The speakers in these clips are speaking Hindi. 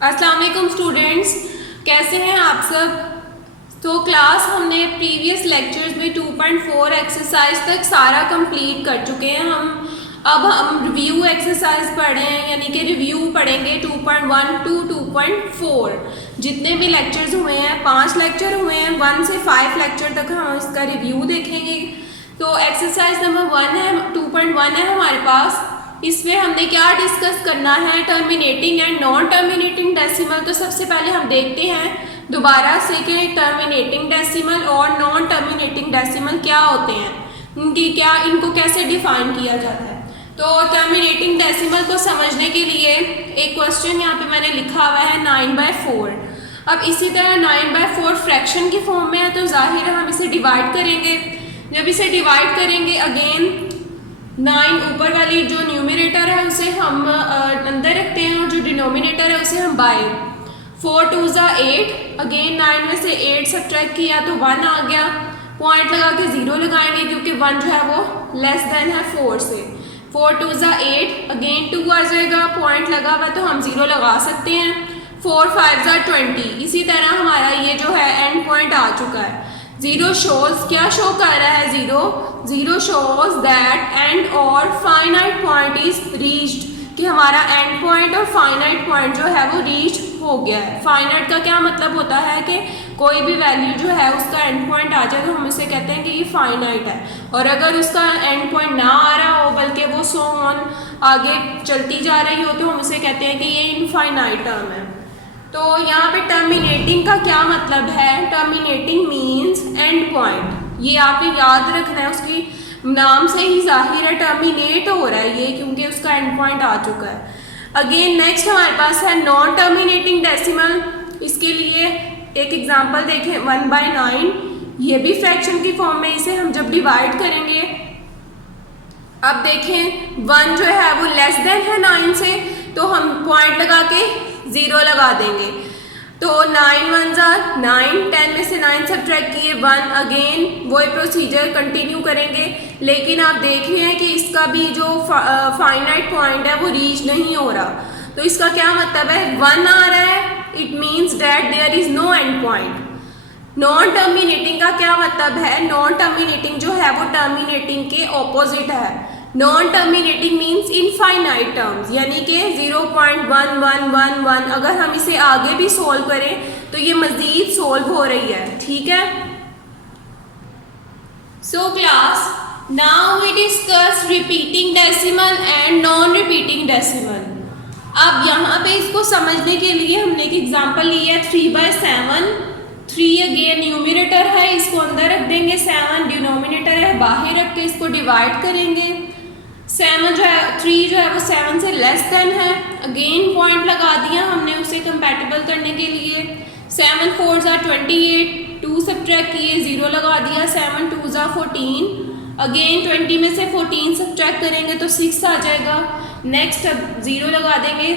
अस्सलाम वालेकुम स्टूडेंट्स, कैसे हैं आप सब। तो क्लास हमने प्रीवियस लेक्चर्स में 2.4 एक्सरसाइज तक सारा कंप्लीट कर चुके हैं। अब हम रिव्यू एक्सरसाइज पढ़ रहे हैं, यानी कि रिव्यू पढ़ेंगे 2.1 टू 2.4। जितने भी लेक्चर्स हुए हैं, 5 लेक्चर हुए हैं, 1 से 5 लेक्चर तक हम इसका रिव्यू देखेंगे। तो एक्सरसाइज नंबर 1 है, 2.1 है हमारे पास। इसमें हमने क्या डिस्कस करना है, terminating and non terminating decimal. तो सबसे पहले हम देखते हैं दोबारा से कि टर्मिनेटिंग डेसिमल और नॉन टर्मिनेटिंग डेसिमल क्या होते हैं, इनको कैसे डिफाइन किया जाता है। तो टर्मिनेटिंग डेसिमल को समझने के लिए एक क्वेश्चन यहाँ पे मैंने लिखा हुआ है 9/4। अब इसी तरह 9/4 फ्रैक्शन की फॉर्म में है, तो जाहिर है हम इसे डिवाइड करेंगे। जब इसे डिवाइड करेंगे, अगेन 9 ऊपर वाली जो न्यूमरेटर है उसे हम अंदर रखते हैं और जो डिनोमिनेटर है उसे हम बाय। 4 2 8, अगेन 9 में से 8 सब्ट्रैक्ट किया तो 1 आ गया। पॉइंट लगा के 0 लगाएंगे क्योंकि 1 जो है वो लेस देन है 4 से। 4 2 8, अगेन 2 आ जाएगा, पॉइंट लगा हुआ तो हम 0 लगा सकते हैं। 4 5 20, इसी तरह हमारा ये जो है एंड पॉइंट आ चुका है। 0 शोज, क्या शो कर रहा है 0 शोज दैट एंड और फाइनाइट पॉइंट इज रीच्ड, कि हमारा एंड पॉइंट और फाइनाइट पॉइंट जो है वो रीच हो गया है। फाइनाइट का क्या मतलब होता है कि कोई भी वैल्यू जो है उसका एंड पॉइंट आ जाए तो हम इसे कहते हैं कि ये फाइनाइट है। और अगर उसका एंड पॉइंट ना आ रहा हो बल्कि वो सो ऑन आगे चलती जा रही हो तो हम इसे कहते हैं कि ये इनफाइनाइट टर्म है। तो यहाँ पे टर्मिनेटिंग का क्या मतलब है, टर्मिनेटिंग मीन्स एंड पॉइंट। ये आपने याद रखना है, उसकी नाम से ही जाहिर है टर्मिनेट हो रहा है ये, क्योंकि उसका एंड पॉइंट आ चुका है। अगेन नेक्स्ट हमारे पास है नॉन टर्मिनेटिंग डेसिमल। इसके लिए एक एग्जांपल देखें, 1/9। ये भी फ्रैक्शन की फॉर्म में, इसे हम जब डिवाइड करेंगे, अब देखें 1 जो है वो लेस देन है 9 से, तो हम पॉइंट लगा के 0 लगा देंगे। तो 9 1 9, 10 में से 9 सब्ट्रैक्ट किए 1, अगेन वही प्रोसीजर कंटिन्यू करेंगे। लेकिन आप देख रहे हैं कि इसका भी जो फाइनाइट पॉइंट है वो रीच नहीं हो रहा। तो इसका क्या मतलब है, 1 आ रहा है, it means that there is no end point. Non terminating का क्या मतलब है, नॉन टर्मिनेटिंग जो है वो टर्मिनेटिंग के ऑपोजिट है। Non terminating means infinite terms, यानी कि 0.1111। अगर हम इसे आगे भी सोल्व करें तो ये मजीद सोल्व हो रही है, ठीक है। So class, now we discuss repeating decimal and non repeating decimal. अब यहाँ पे इसको समझने के लिए हमने एक एग्जांपल ली है 3/7। 3 अगेन न्यूमरेटर है, इसको अंदर रख देंगे, 7 डिनोमिनेटर है, बाहर रख के इसको डिवाइड करेंगे। 7 जो है 3 जो है वो 7 से लेस देन है, अगेन पॉइंट लगा दिया हमने उसे कंपैटिबल करने के लिए। 7 4 28, 2 सब्ट्रैक्ट किए 0 लगा दिया। 7 2 14, अगेन 20 में से 14 सब्ट्रैक्ट करेंगे तो 6 आ जाएगा। नेक्स्ट अब 0 लगा देंगे।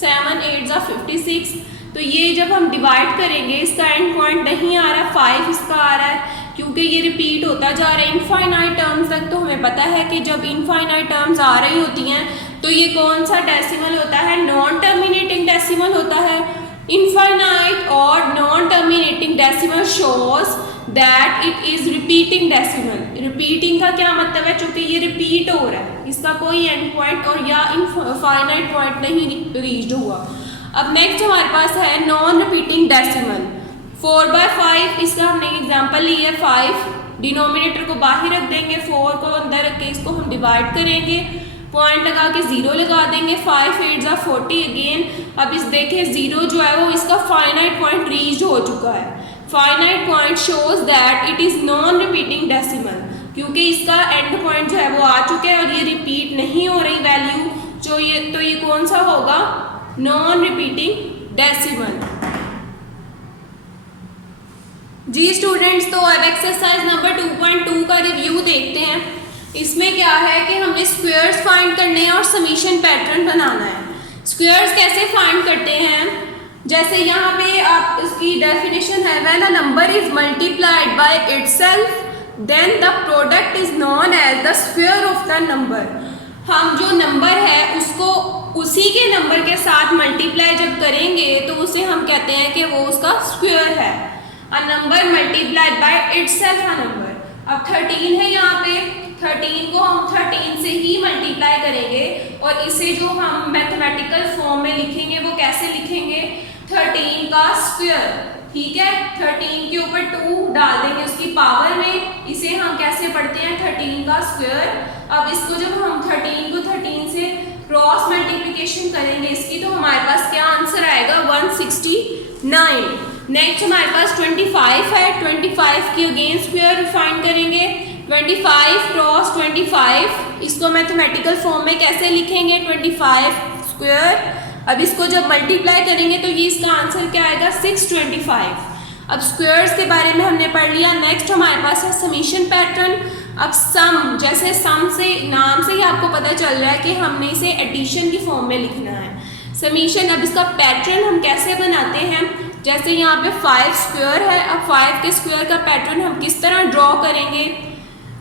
7 8 56। तो ये जब हम डिवाइड करेंगे, इसका एंड पॉइंट नहीं आ रहा, 5 इसका आ रहा है, क्योंकि ये रिपीट होता जा रहा है इनफाइनाइट टर्म्स तक। तो हमें पता है कि जब इनफाइनाइट टर्म्स आ रही होती हैं तो ये कौन सा डेसिमल होता है, नॉन टर्मिनेटिंग डेसिमल होता है। इनफाइनाइट और non terminating decimal shows that it is repeating decimal. Repeating का क्या मतलब है, चूंकि ये रिपीट हो रहा है, इसका कोई एंड पॉइंट और या इनफाइनाइट पॉइंट नहीं रीच्ड हुआ। अब नेक्स्ट हमारे पास है नॉन रिपीटिंग डेसिमल। 4/5, इसका हमने एग्जांपल ली है 5। डिनोमिनेटर को बाहर रख देंगे, 4 को अंदर रख के इसको हम डिवाइड करेंगे, पॉइंट लगा के 0 लगा देंगे। 5 8 40, अगेन अब इस देखें 0 जो है वो इसका फाइनाइट पॉइंट रीच हो चुका है। Finite point shows that it is non repeating decimal, क्योंकि इसका एंड पॉइंट जो है वो आ चुके हैं और ये रिपीट नहीं हो रही वैल्यू जो ये कौन सा होगा, नॉन रिपीटिंग डेसिमल। जी स्टूडेंट्स, तो अब एक्सरसाइज नंबर 2.2 का रिव्यू देखते हैं। इसमें क्या है कि हमने स्क्वायर्स फाइंड करने हैं और समीशन पैटर्न बनाना है। स्क्वायर्स कैसे फाइंड करते हैं, जैसे यहाँ पे आप इसकी डेफिनेशन है, when a number is multiplied by itself then the product is known as the square of the number. हम जो नंबर है उसको उसी के नंबर के साथ मल्टीप्लाई जब करेंगे तो उसे हम कहते हैं कि वो उसका स्क्वायर है। A number multiplied by itself a number. अब 13 है यहाँ पे, 13 को हम 13 से ही मल्टीप्लाई करेंगे और इसे जो हम मैथमेटिकल फॉर्म में लिखेंगे वो कैसे लिखेंगे, 13 का स्क्वायर, ठीक है। 13 के ऊपर 2 डाल देंगे उसकी पावर में, इसे हम कैसे पढ़ते हैं 13 का स्क्वायर। अब इसको जब हम 13 को 13 से क्रॉस मल्टीप्लिकेशन करेंगे इसकी, तो हमारे पास क्या आंसर आएगा 169। नेक्स्ट हमारे पास 25 है, 25 की अगेन स्क्वायर फाइंड करेंगे। 25 क्रॉस 25, इसको मैथमेटिकल फॉर्म में कैसे लिखेंगे 25 स्क्वायर। अब इसको जब मल्टीप्लाई करेंगे तो ये इसका आंसर क्या आएगा 625। अब स्क्वायर्स के बारे में हमने पढ़ लिया। नेक्स्ट हमारे पास है समीशन पैटर्न। अब सम, जैसे सम से नाम से ही आपको पता चल रहा है कि हमने इसे एडिशन की फॉर्म में लिखना है। समीशन, अब इसका पैटर्न हम कैसे बनाते हैं, जैसे यहाँ पे 5 स्क्वायर है, अब 5 के स्क्वायर का पैटर्न हम किस तरह ड्रॉ करेंगे,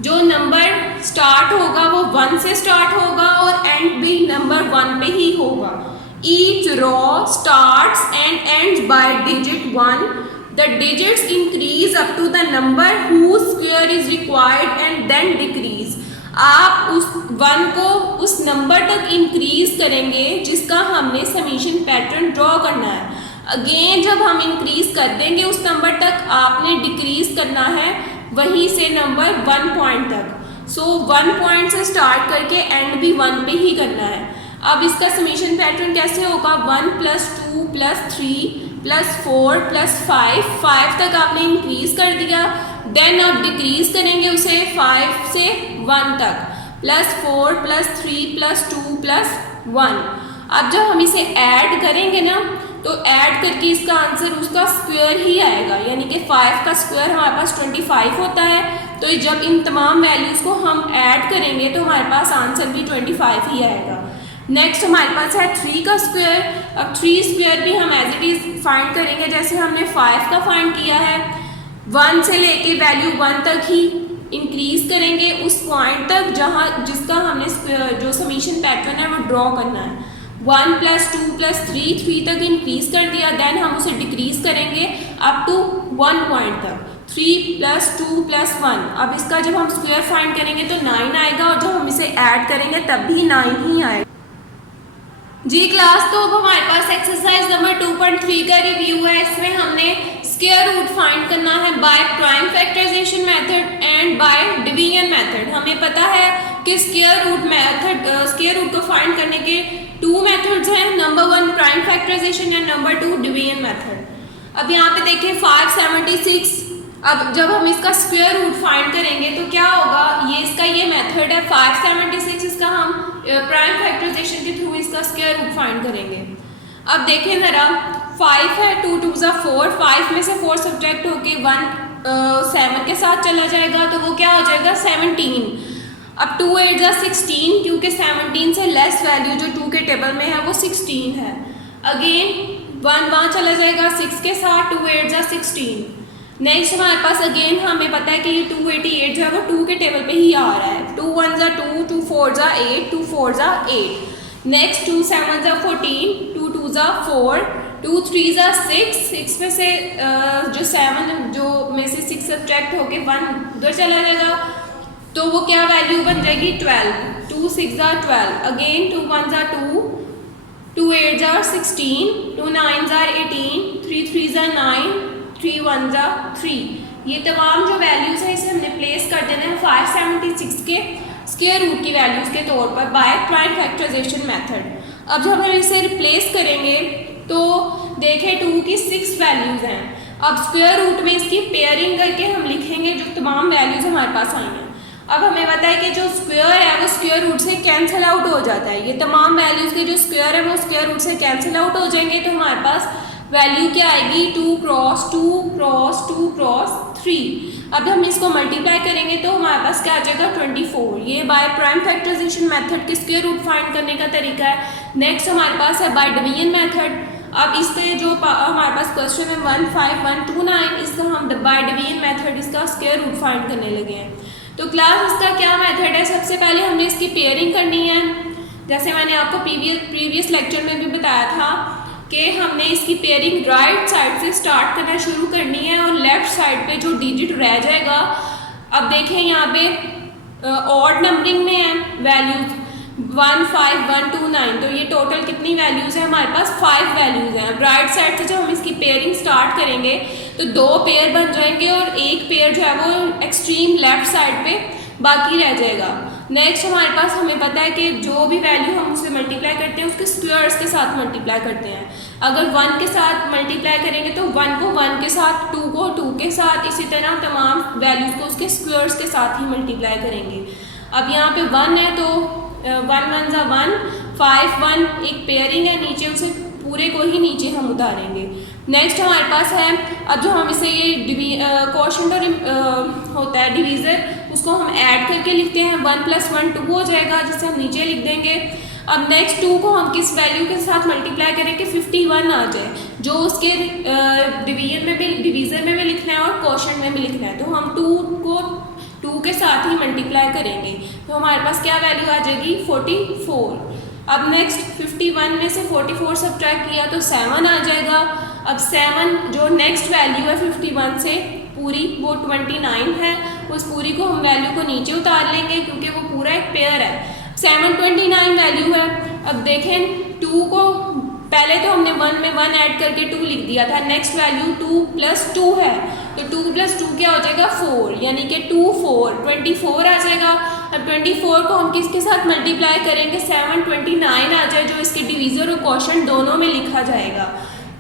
जो नंबर स्टार्ट होगा वो 1 से स्टार्ट होगा और एंड भी नंबर 1 पे ही होगा। Each row starts and ends by digit 1. The digits increase up to the number whose square is required and then decrease. आप उस 1 को उस नंबर तक इंक्रीज करेंगे जिसका हमने समीशन पैटर्न ड्रॉ करना है। अगेन जब हम इंक्रीज कर देंगे उस नंबर तक, आपने डिक्रीज करना है वहीं से नंबर 1 पॉइंट तक। सो 1 पॉइंट से स्टार्ट करके एंड भी 1 पे ही करना है। अब इसका समीशन पैटर्न कैसे होगा, 1 + 2 + 3 + 4 + 5 तक आपने इंक्रीज कर दिया। देन आप डिक्रीज करेंगे उसे 5 से 1 तक, +4 + 3 + 2 + 1। अब जब हम इसे ऐड करेंगे ना, तो ऐड करके इसका आंसर उसका स्क्वायर ही आएगा, यानी कि 5 का स्क्वायर हमारे पास 25 होता है। तो जब इन तमाम वैल्यूज़ को हम ऐड करेंगे तो हमारे पास आंसर भी 25 ही आएगा। नेक्स्ट हमारे पास है 3 का स्क्वायर। अब 3 स्क्वायर भी हम एज इट इज़ फाइंड करेंगे जैसे हमने 5 का फाइंड किया है। 1 से लेके वैल्यू 1 तक ही इंक्रीज करेंगे उस पॉइंट तक जहाँ जिसका हमने जो समीशन पैटर्न है वो ड्रॉ करना है। 1 + 2 + 3 तक इंक्रीज कर दिया, देन हम उसे डिक्रीज करेंगे अप टू 1 पॉइंट तक, 3 + 2 + 1। अब इसका जब हम स्क्वायर फाइंड करेंगे तो 9 आएगा और जब हम इसे ऐड करेंगे तब भी 9 ही आएगा। जी क्लास, तो अब हमारे पास एक्सरसाइज नंबर 2.3 का रिव्यू है। इसमें हमने स्क्वायर रूट फाइंड करना है by prime factorization method and by division method. हमें पता है कि स्क्वायर रूट को फाइंड करने के 2 मेथड्स हैं, number 1 prime factorization and number 2 division method. अब यहाँ पे देखिए 576। अब जब हम इसका स्क्वायर रूट फाइंड करेंगे तो क्या होगा, ये मेथड है 576, इसका हम प्राइम फैक्टराइजेशन के थ्रू इसका स्क्वायर रूट फाइंड करेंगे। अब देखें ज़रा, 5 है, 2 × 2 = 4, 5 में से 4 सब्ट्रैक्ट होके 1 7 के साथ चला जाएगा तो वो क्या हो जाएगा 17। अब 2 × 8 = 16, क्योंकि 17 से लेस वैल्यू जो 2 के टेबल में है वो 16 है। अगेन 1 वहाँ चला जाएगा 6 के साथ, 2 × 8 = 16। नेक्स्ट हमारे पास अगेन हमें पता है कि ये 288 जो है वो 2 के टेबल पे ही आ रहा है। 2 1 = 2, 2 4 = 8, 2 4 = 8। नेक्स्ट 2 7 = 14, 2 2 = 4, 2 3 = 6, 6 में से जो 7 जो में से 6 सब्ट्रैक्ट होके 1 उधर चला जाएगा तो वो क्या वैल्यू बन जाएगी 12, 2 6 = 12। अगेन 2 1 = 2, 2 8 = 16, 2 9 = 18, 3 3 = 9, 3 1 = 3। ये तमाम जो वैल्यूज़ हैं इसे हमने प्लेस कर देना है 576 के स्क्वायर रूट की वैल्यूज़ के तौर पर बाय प्राइम फैक्टराइजेशन मेथड। अब जब हम इसे रिप्लेस करेंगे तो देखें 2 की 6 वैल्यूज़ हैं। अब स्क्वायर रूट में इसकी पेयरिंग करके हम लिखेंगे जो तमाम वैल्यूज़ हमारे पास आई हैं। अब हमें पता है कि जो स्क्वायर है वो स्क्वायर रूट से कैंसिल आउट हो जाता है। ये तमाम वैल्यूज़ के जो स्क्वायर है वो स्क्वायर रूट से कैंसिल आउट हो जाएंगे तो हमारे पास वैल्यू क्या आएगी 2 × 2 × 2 × 3। अब हम इसको मल्टीप्लाई करेंगे तो हमारे पास क्या आ जाएगा 24। ये बाय प्राइम फैक्टराइजेशन मेथड के स्क्वायर रूट फाइंड करने का तरीका है। नेक्स्ट हमारे पास है बाय डिवीजन मेथड। अब इस पे जो हमारे पास क्वेश्चन है 15129, इसका हम बाय डिवीजन मेथड इसका स्क्वायर रूट फाइंड करने लगे हैं। तो क्लास इसका क्या मेथड है, सबसे पहले हमने इसकी पेयरिंग करनी है। जैसे मैंने आपको प्रीवियस लेक्चर में भी बताया था कि कि हमने इसकी पेयरिंग राइट साइड से स्टार्ट करना शुरू करनी है और लेफ्ट साइड पे जो डिजिट रह जाएगा, अब देखें यहाँ पे ऑड नंबरिंग में है वैल्यूज 1, 5, 1, 2, 9, तो ये टोटल कितनी वैल्यूज है हमारे पास 5 वैल्यूज हैं। अब राइट साइड से जब हम इसकी पेयरिंग स्टार्ट करेंगे तो 2 पेयर बन जाएंगे और एक पेयर जो है वो एक्सट्रीम लेफ्ट साइड पे बाकी रह जाएगा। नेक्स्ट हमारे पास हमें पता है कि जो भी वैल्यू हम उससे मल्टीप्लाई करते हैं उसके स्क्वायर्स के साथ मल्टीप्लाई करते हैं। अगर 1 के साथ मल्टीप्लाई करेंगे तो 1 को 1 के साथ, 2 को 2 के साथ, इसी तरह तमाम वैल्यूज़ को उसके स्क्वायर्स के साथ ही मल्टीप्लाई करेंगे। अब यहाँ पे 1 है तो 1 1 ज़ा 1, 5 1 एक पेयरिंग है, नीचे उसे पूरे को ही नीचे हम उतारेंगे। नेक्स्ट हमारे पास है, अब जो हम इसे ये क्वोशंट और होता है डिवीज़र, उसको हम ऐड करके लिखते हैं। 1 + 1 2 हो जाएगा, जिसे हम नीचे लिख देंगे। अब नेक्स्ट 2 को हम किस वैल्यू के साथ मल्टीप्लाई करें कि 51 आ जाए, जो उसके डिवीज़र में भी लिखना है और क्वोशंट में भी लिखना है। तो हम 2 को 2 के साथ ही मल्टीप्लाई करेंगे, तो हमारे पास क्या वैल्यू आ जाएगी 44। अब नेक्स्ट 51 में से 44 सब्ट्रैक्ट किया तो 7 आ जाएगा। अब 7 जो नेक्स्ट वैल्यू है 51 से पूरी वो 29 है, उस पूरी को हम वैल्यू को नीचे उतार लेंगे क्योंकि वो पूरा एक पेयर है। 7 29 वैल्यू है। अब देखें 2 को पहले तो हमने 1 में 1 ऐड करके 2 लिख दिया था, नेक्स्ट वैल्यू 2 + 2 है, तो 2 + 2 क्या हो जाएगा 4, यानी कि 2 4 24 आ जाएगा। अब 24 को हम किसके साथ मल्टीप्लाई करेंगे 7 29 आ जाए, जो इसके डिवीज़र और क्वोशंट दोनों में लिखा जाएगा।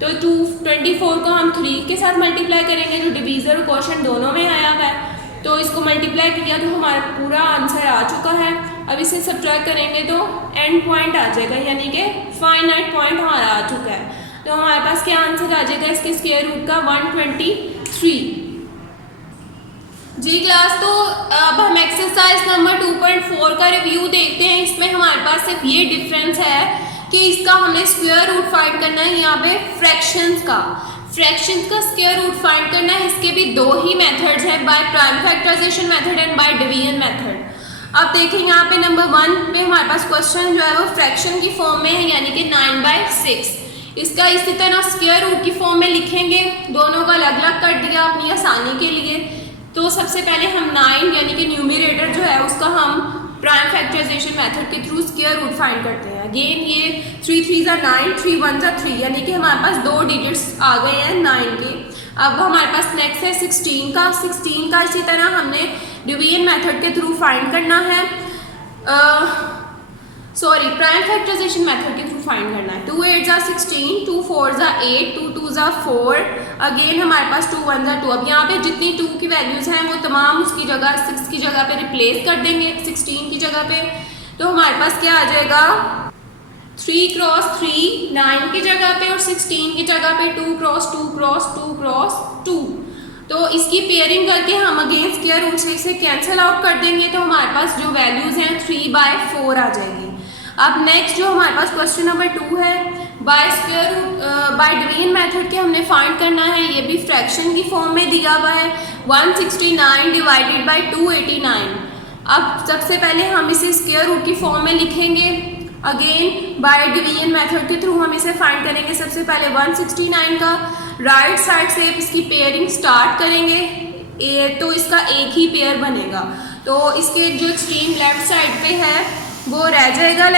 तो 24 को हम 3 के साथ मल्टीप्लाई करेंगे, जो डिवीज़र और क्वोशंट दोनों में आया हुआ है। तो इसको मल्टीप्लाई किया तो हमारा पूरा आंसर आ चुका है। अब इसे सब्ट्रैक्ट करेंगे तो एंड पॉइंट आ जाएगा, यानी कि फाइनाइट पॉइंट हमारा आ चुका है। तो हमारे पास क्या आंसर आ जाएगा इसके स्क्वायर रूट का 123। जी क्लास, तो अब हम एक्सरसाइज नंबर 2.4 का रिव्यू देखते हैं। इसमें हमारे पास सिर्फ ये डिफरेंस है कि इसका हमने स्क्वायर रूट फाइंड करना है, यहाँ पे फ्रैक्शंस का स्क्वायर रूट फाइंड करना है। इसके भी 2 ही मेथड्स हैं, by prime factorization method and by division method. अब देखिए यहाँ पे नंबर 1 पे हमारे पास क्वेश्चन जो है वो फ्रैक्शन की फॉर्म में है, यानी कि 9/6। इसका इसी तरह स्क्वायर रूट की फॉर्म में लिखेंगे, दोनों का अलग अलग कर दिया अपनी आसानी के लिए। तो सबसे पहले हम 9 यानी कि न्यूमरेटर जो है उसका हम प्राइम फैक्टराइजेशन मेथड के थ्रू स्क्वायर रूट फाइंड करते हैं। अगेन ये 3 3 ज़ा 9, 3 1 ज़ा 3, यानी कि हमारे पास 2 डिजिट्स आ गए हैं 9 के। अब हमारे पास नेक्स्ट है 16 का इसी तरह हमने डिवीजन मेथड के थ्रू फाइंड करना है, प्राइम फैक्टराइजेशन मेथड के थ्रू फाइंड करना है। 2 8 ज़ा 16, 2 4 ज़ा 8, 2 2 ज़ा 4, अगेन हमारे पास 2 1 ज़ा 2। अब यहाँ पे जितनी 2 की वैल्यूज़ हैं वो तमाम उसकी जगह 6 की जगह पे रिप्लेस कर देंगे 16 की जगह पे। तो हमारे पास क्या आ जाएगा 3 × 3 9 की जगह पे और 16 की जगह पे 2 × 2 × 2 × 2। तो इसकी पेयरिंग करके हम अगेन स्क्वायर रूट से इसे कैंसिल आउट कर देंगे, तो हमारे पास जो वैल्यूज़ हैं 3/4 आ जाएगी। अब नेक्स्ट जो हमारे पास क्वेश्चन नंबर 2 है, बाय डिवीजन मेथड के हमने फाइंड करना है। ये भी फ्रैक्शन की फॉर्म में दिया हुआ है, 169 डिवाइडेड बाय 289। अब सबसे पहले हम इसे स्क्वायर रूट की फॉर्म में लिखेंगे। अगेन बाय डिवीजन मेथड के थ्रू हम इसे फाइंड करेंगे। सबसे पहले 169 का राइट साइड से इसकी पेयरिंग स्टार्ट करेंगे, तो इसका एक ही पेयर बनेगा। तो इसके जो एक्सट्रीम लेफ्ट साइड पे है वो रह जाएगा,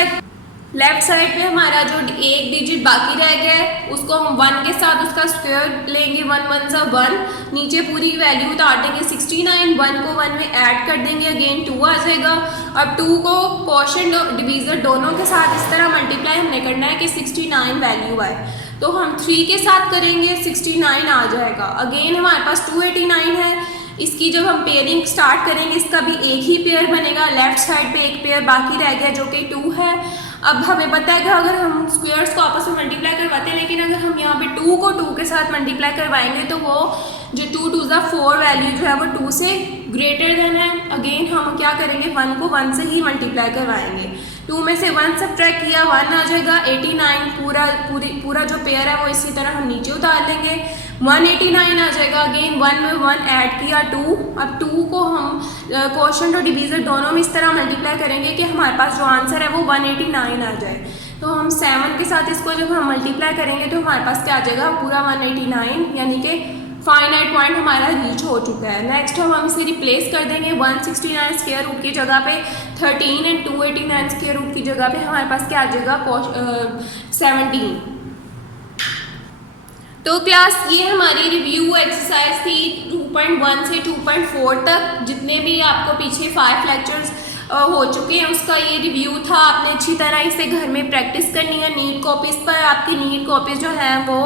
लेफ्ट साइड पे हमारा जो एक डिजिट बाकी रह गया है उसको हम 1 के साथ उसका स्क्वायर लेंगे, 1 1 ज़ा 1, नीचे पूरी वैल्यू उतार देंगे 69, 1 को 1 में ऐड कर देंगे, अगेन 2 आ जाएगा। अब 2 को क्वोशंट और डिवीज़र दोनों के साथ इस तरह मल्टीप्लाई हमने करना है कि 69 वैल्यू आए। तो हम 3 के साथ करेंगे 69 आ जाएगा। अगेन हमारे पास 289 है, इसकी जब हम पेयरिंग स्टार्ट करेंगे इसका भी एक ही पेयर बनेगा, लेफ्ट साइड पे एक पेयर बाकी रह गया जो कि 2 है। अब हमें पता है कि अगर हम स्क्वायर्स को आपस में मल्टीप्लाई करवाते हैं, लेकिन अगर हम यहाँ पे 2 को 2 के साथ मल्टीप्लाई करवाएंगे तो वो जो 2 2 ज़ा 4 वैल्यू जो है वो 2 से ग्रेटर देन है। अगेन हम क्या करेंगे 1 को 1 से ही मल्टीप्लाई करवाएंगे। 2 में से 1 सब्ट्रैक्ट किया 1 आ जाएगा, 89 पूरा जो पेयर है वो इसी तरह हम नीचे उतार लेंगे, 189 आ जाएगा। अगेन 1 में 1 ऐड किया 2, अब 2 को हम क्वोशंट और डिवीज़र दोनों में इस तरह मल्टीप्लाई करेंगे कि हमारे पास जो आंसर है वो 189 आ जाए। तो हम 7 के साथ इसको जब हम मल्टीप्लाई करेंगे तो हमारे पास क्या आ जाएगा, पूरा 189, यानी कि फाइनाइट पॉइंट हमारा रीच हो चुका है। नेक्स्ट हम इसे रिप्लेस कर देंगे 169 स्क्वायर रूट की जगह पे 13 एंड 289 स्क्वायर रूट की जगह पे हमारे पास क्या आ जाएगा 17। तो क्लास ये हमारी रिव्यू एक्सरसाइज थी 2.1 से 2.4 तक। जितने भी आपको पीछे 5 लेक्चर्स हो चुके हैं उसका ये रिव्यू था। आपने अच्छी तरह इसे घर में प्रैक्टिस करनी है। नीट कॉपीज़ पर आपकी नीट कॉपीज़ जो है वो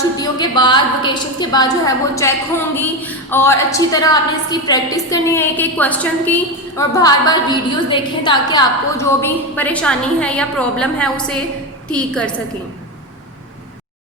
छुट्टियों के बाद, वेकेशन के बाद जो है वो चेक होंगी और अच्छी तरह आपने इसकी प्रैक्टिस करनी है एक एक क्वेश्चन की, और बार बार वीडियोस देखें ताकि आपको जो भी परेशानी है या प्रॉब्लम है उसे ठीक कर सकें।